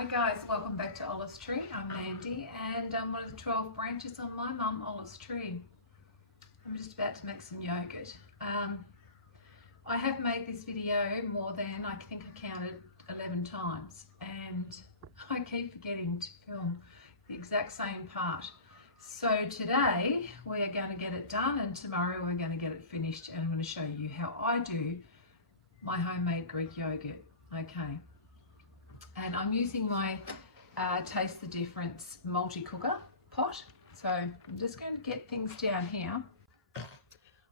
Hi guys, welcome back to Olive's Tree. I'm Mandy and I'm one of the 12 branches on my mum Olive's Tree. I'm just about to make some yogurt. I have made this video more than, I think I counted 11 times, and I keep forgetting to film the exact same part. So today we are going to get it done, and tomorrow we're going to get it finished, and I'm going to show you how I do my homemade Greek yogurt. Okay. And I'm using my Taste the Difference multi-cooker pot. So I'm just going to get things down here.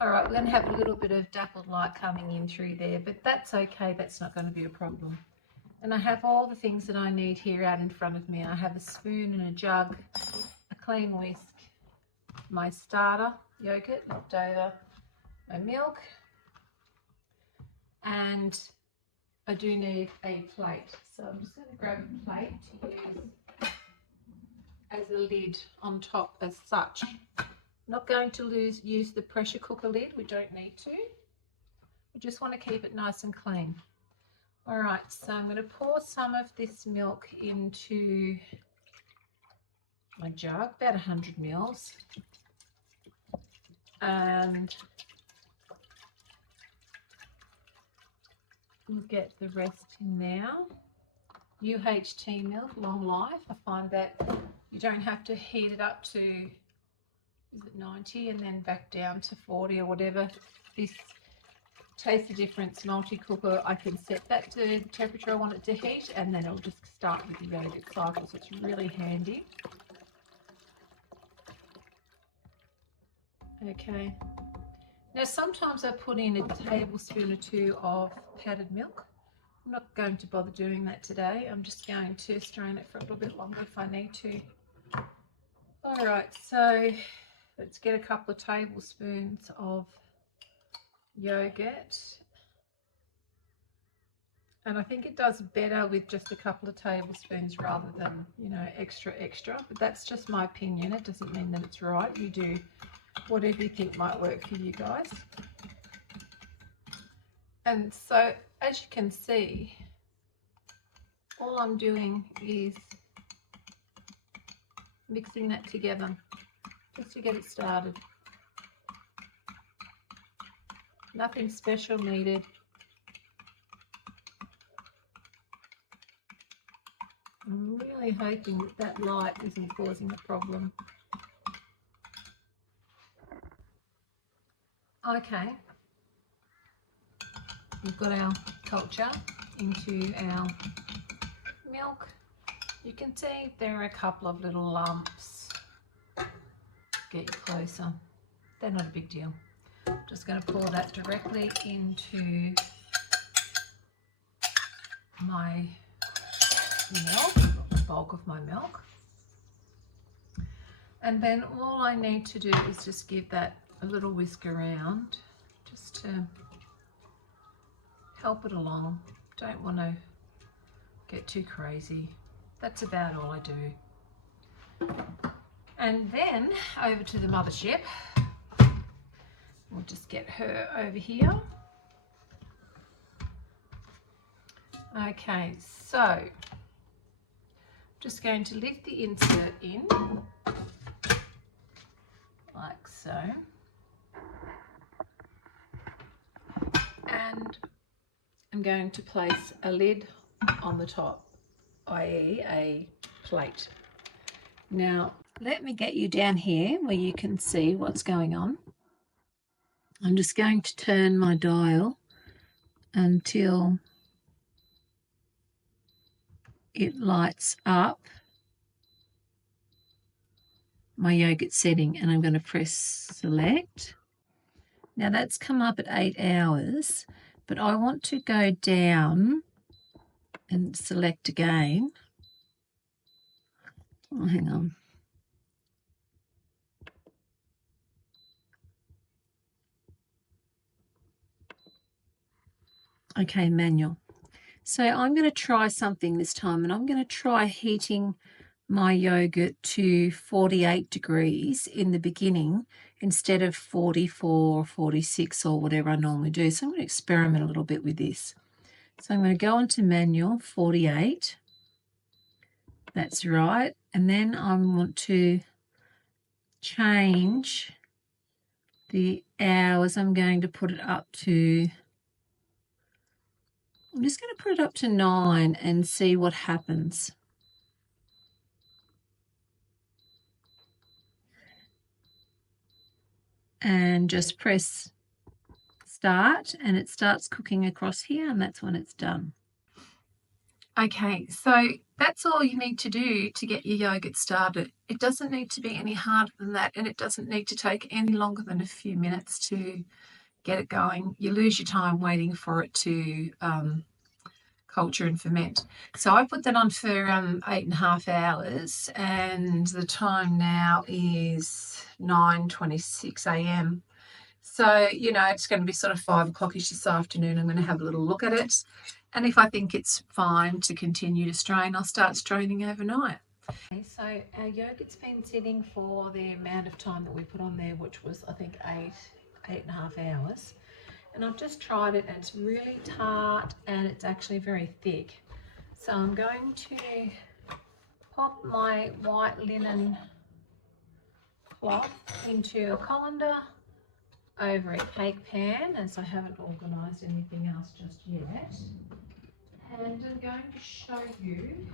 All right, we're going to have a little bit of dappled light coming in through there, but that's okay. That's not going to be a problem. And I have all the things that I need here out in front of me. I have a spoon and a jug, a clean whisk, my starter yogurt knocked over, my milk, and I do need a plate. So I'm just going to grab a plate to use as a lid on top as such. I'm not going to use the pressure cooker lid. We don't need to. We just want to keep it nice and clean. All right, so I'm going to pour some of this milk into my jug, about 100 mils. And we'll get the rest in now. UHT milk, long life. I find that you don't have to heat it up to, is it 90 and then back down to 40 or whatever. This Taste the Difference multi-cooker, I can set that to the temperature I want it to heat, and then it'll just start with the yogurt cycle, so it's really handy. Okay. Now sometimes I put in a tablespoon or two of powdered milk. I'm not going to bother doing that today. I'm just going to strain it for a little bit longer if I need to. All right, so let's get a couple of tablespoons of yogurt. And I think it does better with just a couple of tablespoons rather than, extra. But that's just my opinion. It doesn't mean that it's right. You do whatever you think might work for you guys. And so, as you can see, all I'm doing is mixing that together just to get it started. Nothing special needed. I'm really hoping that that light isn't causing a problem. Okay, we've got our culture into our milk. You can see there are a couple of little lumps. Get you closer. They're not a big deal. Just going to pour that directly into my milk, the bulk of my milk. And then all I need to do is just give that a little whisk around, just to help it along. Don't want to get too crazy. That's about all I do. And then over to the mothership. We'll just get her over here. Okay, so just going to lift the insert in like so. And I'm going to place a lid on the top, i.e. a plate. Now, let me get you down here where you can see what's going on. I'm just going to turn my dial until it lights up my yogurt setting, and I'm going to press select. Now that's come up at 8 hours, but I want to go down and select again. Oh, hang on. Okay, manual. So I'm going to try something this time, and I'm going to try heating my yogurt to 48 degrees in the beginning instead of 44 or 46 or whatever I normally do. So I'm going to experiment a little bit with this. So I'm going to go into manual 48. That's right. And then I want to change the hours. I'm going to put it up to, I'm just going to put it up to 9 and see what happens. And just press start and it starts cooking across here, and that's when it's done. Okay, so that's all you need to do to get your yogurt started. It doesn't need to be any harder than that, and it doesn't need to take any longer than a few minutes to get it going. You lose your time waiting for it to culture and ferment. So I put that on for 8.5 hours, and the time now is 9:26 a.m. So, you know, it's going to be sort of 5 o'clock-ish this afternoon. I'm going to have a little look at it. And if I think it's fine to continue to strain, I'll start straining overnight. Okay, so our yogurt's been sitting for the amount of time that we put on there, which was, I think, 8.5 hours. And I've just tried it, and it's really tart and it's actually very thick. So I'm going to pop my white linen cloth into a colander over a cake pan, as I haven't organised anything else just yet. And I'm going to show you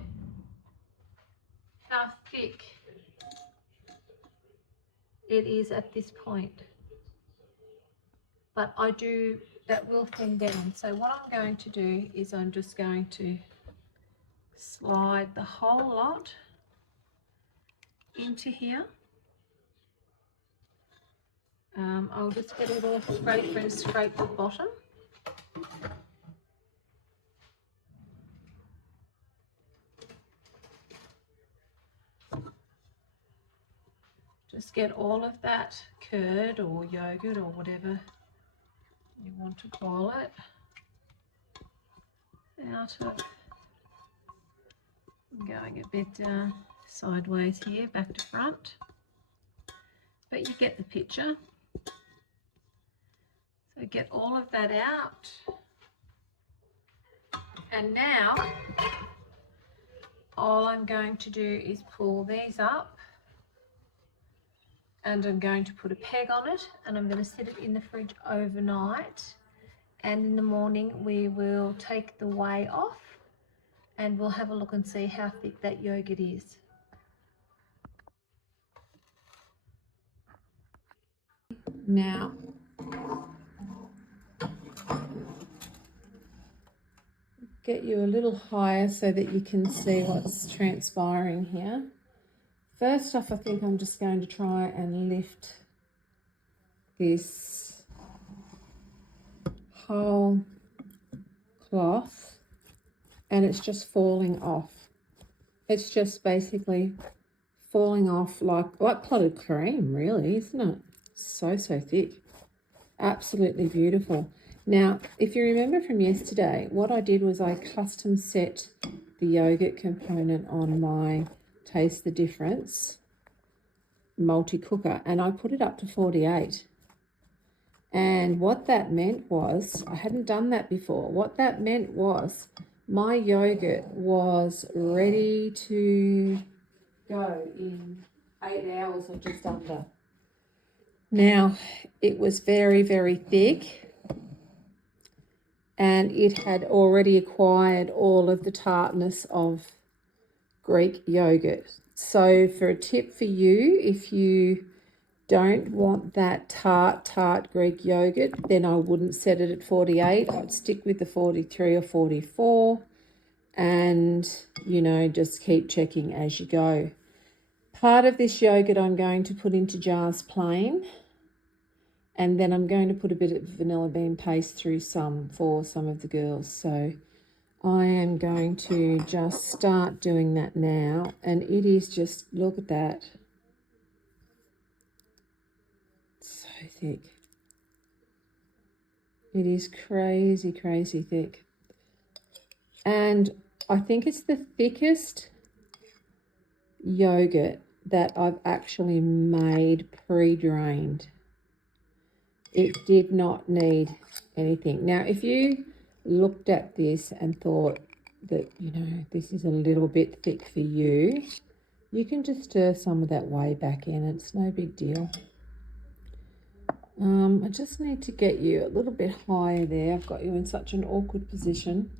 how thick it is at this point. But that will thin down. So what I'm going to do is I'm just going to slide the whole lot into here. I'll just get it all scraped and scrape the bottom. Just get all of that curd or yogurt or whatever you want to call it out of. I'm going a bit sideways here, back to front, but you get the picture. So get all of that out, and now all I'm going to do is pull these up, and I'm going to put a peg on it, and I'm going to set it in the fridge overnight, and in the morning we will take the whey off and we'll have a look and see how thick that yogurt is. Now, get you a little higher so that you can see what's transpiring here. First off, I think I'm just going to try and lift this whole cloth, and it's just falling off. It's just basically falling off like clotted cream, really, isn't it? So thick. Absolutely beautiful. Now, if you remember from yesterday, what I did was I custom set the yogurt component on my Taste the Difference multi-cooker, and I put it up to 48. And what that meant was, I hadn't done that before. What that meant was my yogurt was ready to go in 8 hours or just under. Now, it was very thick, and it had already acquired all of the tartness of Greek yogurt. So for a tip for you, if you don't want that tart Greek yogurt, then I wouldn't set it at 48. I'd stick with the 43 or 44, and, you know, just keep checking as you go. Part of this yogurt I'm going to put into jars plain, and then I'm going to put a bit of vanilla bean paste through for some of the girls. So I am going to just start doing that now, and it is just, look at that. So thick. It is crazy thick. And I think it's the thickest yogurt that I've actually made pre-drained. It did not need anything. Now, if you looked at this and thought, that, you know, this is a little bit thick for you, you can just stir some of that whey back in. It's no big deal. I just need to get you a little bit higher there. I've got you in such an awkward position.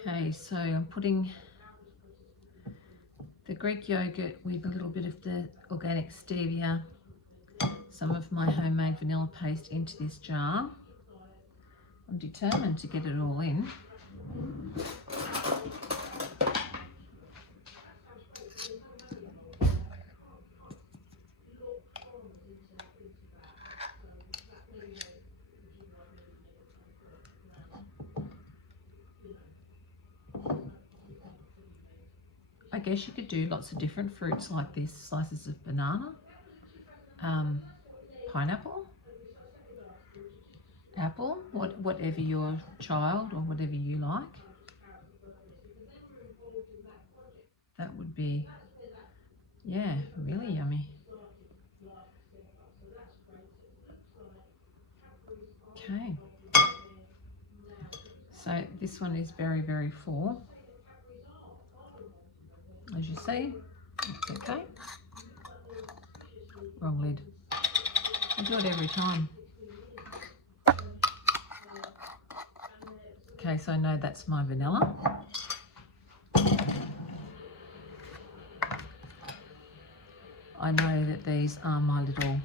Okay, so I'm putting the Greek yogurt with a little bit of the organic stevia, some of my homemade vanilla paste into this jar. I'm determined to get it all in. I guess you could do lots of different fruits like this, slices of banana, pineapple, apple, whatever your child or whatever you like. That would be, yeah, really yummy. Okay. So this one is very, very full. As you see, it's okay. Wrong lid. I do it every time. Okay, so I know that's my vanilla. I know that these are my little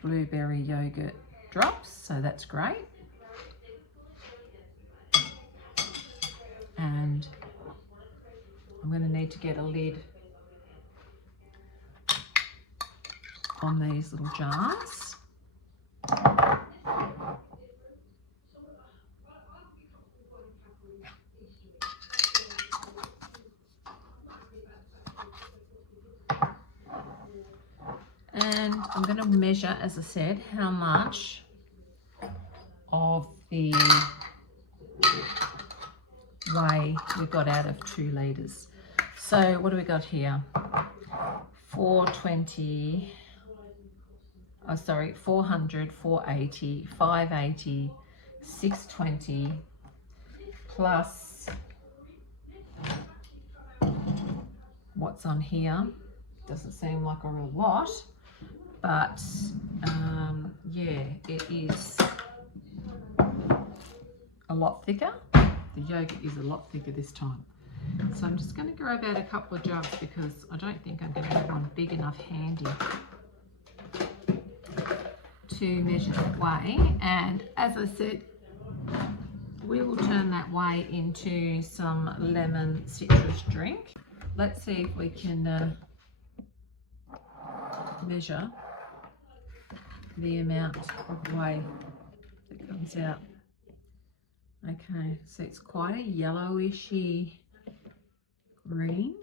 blueberry yogurt drops, so that's great. And I'm going to need to get a lid on these little jars. And I'm going to measure, as I said, how much of the whey we've got out of 2 litres. So what do we got here? 420, 400, 480, 580, 620, plus what's on here. Doesn't seem like a real lot, but yeah, it is a lot thicker. The yogurt is a lot thicker this time. So I'm just going to grab out a couple of jugs because I don't think I'm going to have one big enough handy to measure that whey. And as I said, we will turn that whey into some lemon citrus drink. Let's see if we can measure the amount of whey that comes out. Okay, so it's quite a yellowishy green.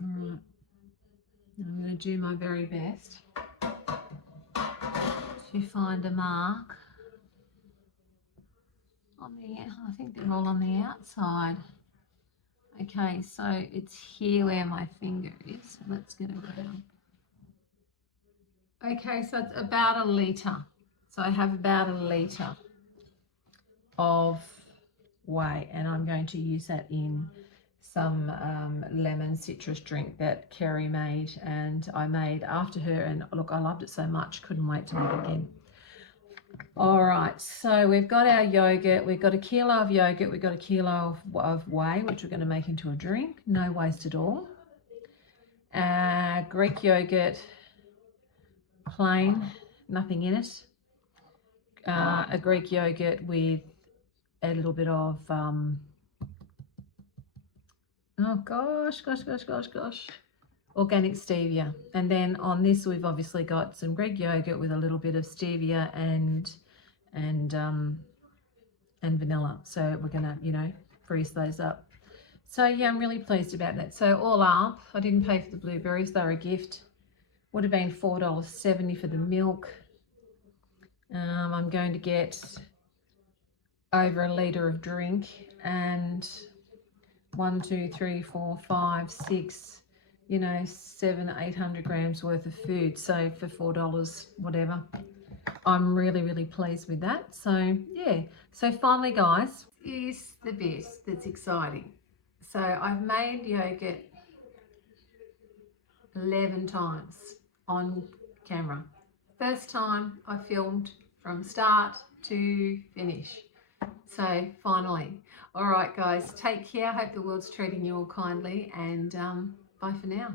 All right, I'm going to do my very best to find a mark on the, I think they're all on the outside. Okay, so it's here where my finger is. Let's get around. Okay, so it's about 1 litre. So I have about 1 litre of whey, and I'm going to use that in some lemon citrus drink that Kerry made, and I made after her, and look, I loved it so much, couldn't wait to make it again. All right, so we've got our yogurt, we've got 1 kilo of yogurt, we've got 1 kilo of whey, which we're going to make into a drink, no waste at all. Greek yogurt, plain, nothing in it. A Greek yogurt with a little bit of, oh gosh, organic stevia. And then on this, we've obviously got some Greek yogurt with a little bit of stevia and vanilla. So we're gonna, you know, freeze those up. So yeah, I'm really pleased about that. So all up, I didn't pay for the blueberries, they were a gift. Would have been $4.70 for the milk. I'm going to get over 1 litre of drink, and 1, 2, 3, 4, 5, 6, you know, 700-800 grams worth of food. So for $4, whatever. I'm really, really pleased with that. So yeah, so finally guys, is the bit that's exciting. So I've made yogurt 11 times on camera. First time I filmed from start to finish. So finally. All right guys, take care. Hope the world's treating you all kindly, and bye for now.